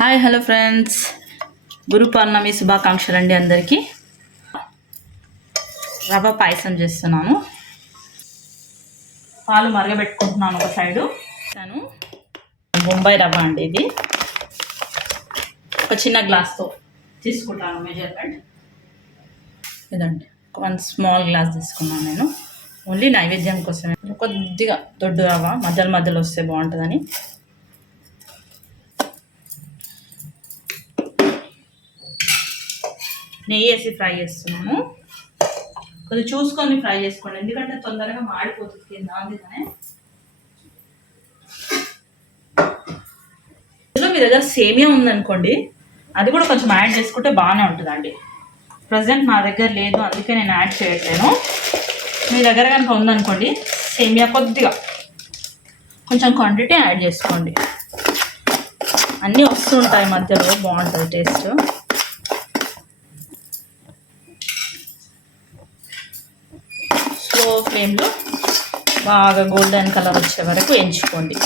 Hi hello friends, గురు పౌర్ణమి శుభాకాంక్షలు అండి అందరికీ. రవ్వ పాయసం చేస్తున్నాను. పాలు మరగబెట్టుకుంటున్నాను. ఒక సైడు బొంబాయి రవ్వ అండి. ఇది ఒక చిన్న గ్లాస్తో తీసుకుంటాను మెజర్మెంట్. ఇదండి, ఒక స్మాల్ గ్లాస్ తీసుకున్నాను నేను. ఓన్లీ నైవేద్యం కోసమే. కొద్దిగా దొడ్డు రవ్వ మధ్యలో వస్తే బాగుంటుందని. నెయ్యి వేసి ఫ్రై చేస్తున్నాను. కొద్దిగా చూసుకొని ఫ్రై చేసుకోండి, ఎందుకంటే తొందరగా మాడిపోతుంది కింద. అందుకనే ఇందులో మీ దగ్గర సేమియా ఉందనుకోండి, అది కూడా కొంచెం యాడ్ చేసుకుంటే బాగానే ఉంటుందండి. ప్రజెంట్ నా దగ్గర లేదు, అందుకే నేను యాడ్ చేయట్లేను. మీ దగ్గర కనుక ఉందనుకోండి, సేమియా కొద్దిగా కొంచెం క్వాంటిటీ యాడ్ చేసుకోండి. అన్నీ వస్తుంటాయి మధ్యలో, బాగుంటుంది టేస్ట్. స్లో ఫ్లేమ్లో బాగా గోల్డెన్ కలర్ వచ్చే వరకు ఎంచుకోండి.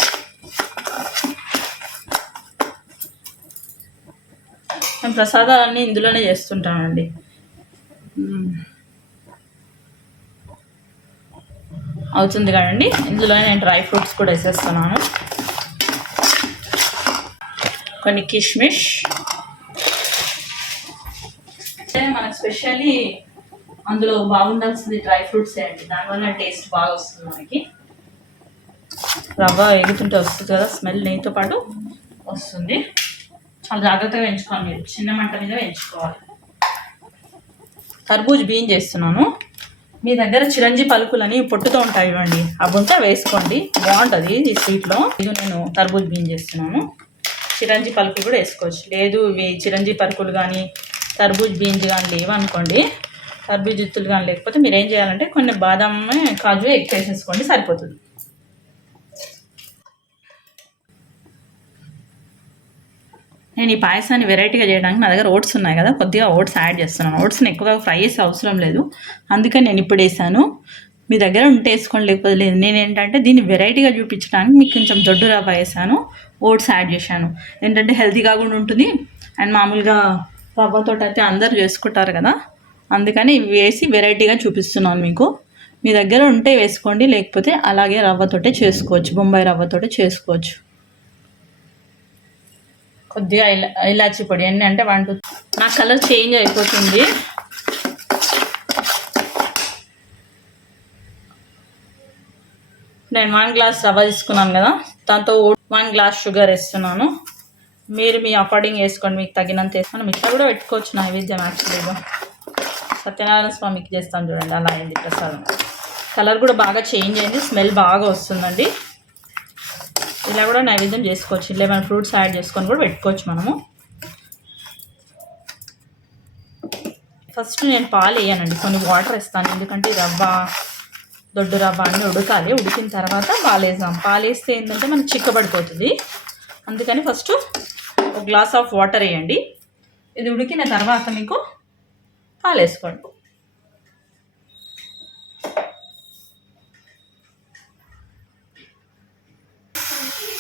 మేము ప్రసాదాలన్నీ ఇందులోనే చేస్తుంటామండి. అవుతుంది కదండి. ఇందులోనే నేను డ్రై ఫ్రూట్స్ కూడా వేసేస్తున్నాను. కొన్ని కిష్మిష్. మనకు స్పెషల్లీ అందులో బాగుండాల్సింది డ్రై ఫ్రూట్స్ అండి. దానివల్ల టేస్ట్ బాగా వస్తుంది మనకి. రవ్వ ఎగుతుంటే వస్తుంది కదా స్మెల్, నెయ్యితో పాటు వస్తుంది. చాలా జాగ్రత్తగా వేయించుకోవాలి, మీరు చిన్న మంట మీద వేయించుకోవాలి. తర్బూజ్ బీన్ చేస్తున్నాను. మీ దగ్గర చిరంజీ పలుకులని పొట్టుతో ఉంటాయి ఇవ్వండి, అవి ఉంటే వేసుకోండి, బాగుంటుంది ఈ స్వీట్లో. ఇది నేను తర్బూజ్ బీన్ చేస్తున్నాను. చిరంజీ పలుకులు కూడా వేసుకోవచ్చు. లేదు ఇవి చిరంజీ పలుకులు కానీ తర్బూజ్ బీన్స్ కానీ లేవనుకోండి, తర్బూజ్ జిత్తులు కానీ లేకపోతే మీరు ఏం చేయాలంటే కొన్ని బాదం కాజు ఎక్కువ వేసేసుకోండి, సరిపోతుంది. నేను ఈ పాయసాన్ని వెరైటీగా చేయడానికి నా దగ్గర ఓట్స్ ఉన్నాయి కదా, కొద్దిగా ఓట్స్ యాడ్ చేస్తున్నాను. ఓట్స్ని ఎక్కువగా ఫ్రై చేసే అవసరం లేదు, అందుకని నేను ఇప్పుడు వేసాను. మీ దగ్గర ఉంటే వేసుకోండి, లేకపోతే లేదు. నేను ఏంటంటే దీన్ని వెరైటీగా చూపించడానికి మీకు కొంచెం దొడ్డు రవ్వ వేసాను, ఓట్స్ యాడ్ చేశాను. ఏంటంటే హెల్తీగా కూడా ఉంటుంది. అండ్ మామూలుగా రవ్వతో అయితే అందరూ చేసుకుంటారు కదా, అందుకని ఇవి వేసి వెరైటీగా చూపిస్తున్నాను మీకు. మీ దగ్గర ఉంటే వేసుకోండి, లేకపోతే అలాగే రవ్వతోటే చేసుకోవచ్చు, బొంబాయి రవ్వతోటే చేసుకోవచ్చు. కొద్దిగా ఇలాచి పొడి అన్నీ అంటే 1 2. నా కలర్ చేంజ్ అయిపోతుంది. నేను 1 గ్లాస్ రవ్వ తీసుకున్నాను కదా, దాంతో 1 గ్లాస్ షుగర్ వేస్తున్నాను. మీరు మీ అకార్డింగ్ వేసుకోండి, మీకు తగినంత వేసుకొని. మిగతా కూడా పెట్టుకోవచ్చు నైవేద్యం. యాక్చువల్గా సత్యనారాయణ స్వామికి చేస్తాను చూడండి, అలా అయింది ప్రసాదం. కలర్ కూడా బాగా చేంజ్ అయింది, స్మెల్ బాగా వస్తుందండి. ఇలా కూడా నైవేద్యం చేసుకోవచ్చు. ఇలా మన ఫ్రూట్స్ యాడ్ చేసుకొని కూడా పెట్టుకోవచ్చు మనము. ఫస్ట్ నేను పాలు వేయనండి, కొన్ని వాటర్ వేస్తాను, ఎందుకంటే రవ్వ దొడ్డు రవ్వ అన్నీ ఉడకాలి. ఉడికిన తర్వాత పాలు వేసాం. పాలు వేస్తే ఏంటంటే మనకి చిక్కబడిపోతుంది, అందుకని ఫస్ట్ 1 గ్లాస్ ఆఫ్ వాటర్ వేయండి. ఇది ఉడికిన తర్వాత మీకు పాలు వేసుకోండి.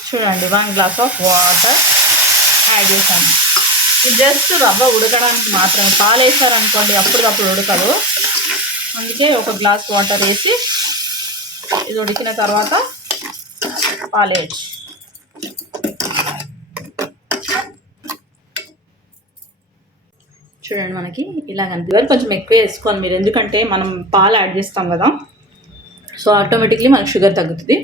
చూడండి, 1 గ్లాస్ ఆఫ్ వాటర్ యాడ్ చేశాను. ఇది జస్ట్ రవ్వ ఉడకడానికి మాత్రమే. పాలు వేసారనుకోండి అప్పటికప్పుడు ఉడకదు, అందుకే 1 గ్లాస్ వాటర్ వేసి ఇది ఉడికిన తర్వాత పాలు వేయచ్చు. చూడండి, మనకి ఇలా కనిపిస్తుంది. కొంచెం ఎక్కువ వేసుకోవాలి మీరు, ఎందుకంటే మనం పాలు యాడ్ చేస్తాం కదా, సో ఆటోమేటిక్లీ మనకి షుగర్ తగ్గుతుంది.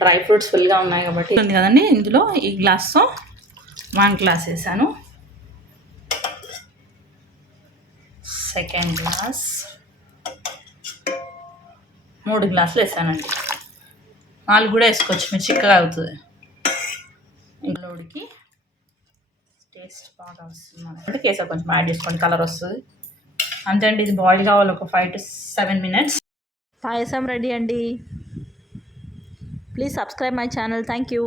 డ్రై ఫ్రూట్స్ ఫుల్గా ఉన్నాయి కాబట్టి ఉంది కదండి. ఇందులో ఈ గ్లాస్తో 1 గ్లాస్ వేసాను. సెకండ్ గ్లాస్ 3 గ్లాసులు వేసానండి. 4 కూడా వేసుకోవచ్చు, మీరు చిక్కగా అవుతుంది. ఇంట్లోడికి టేస్ట్ బాగా వస్తుంది అంటే కేసరి కొంచెం యాడ్ చేసుకోండి, కలర్ వస్తుంది. అంతే అండి, ఇది బాయిల్ కావాలి ఒక 5 to 7 minutes. పాయసం రెడీ అండి. Please subscribe my channel. Thank you.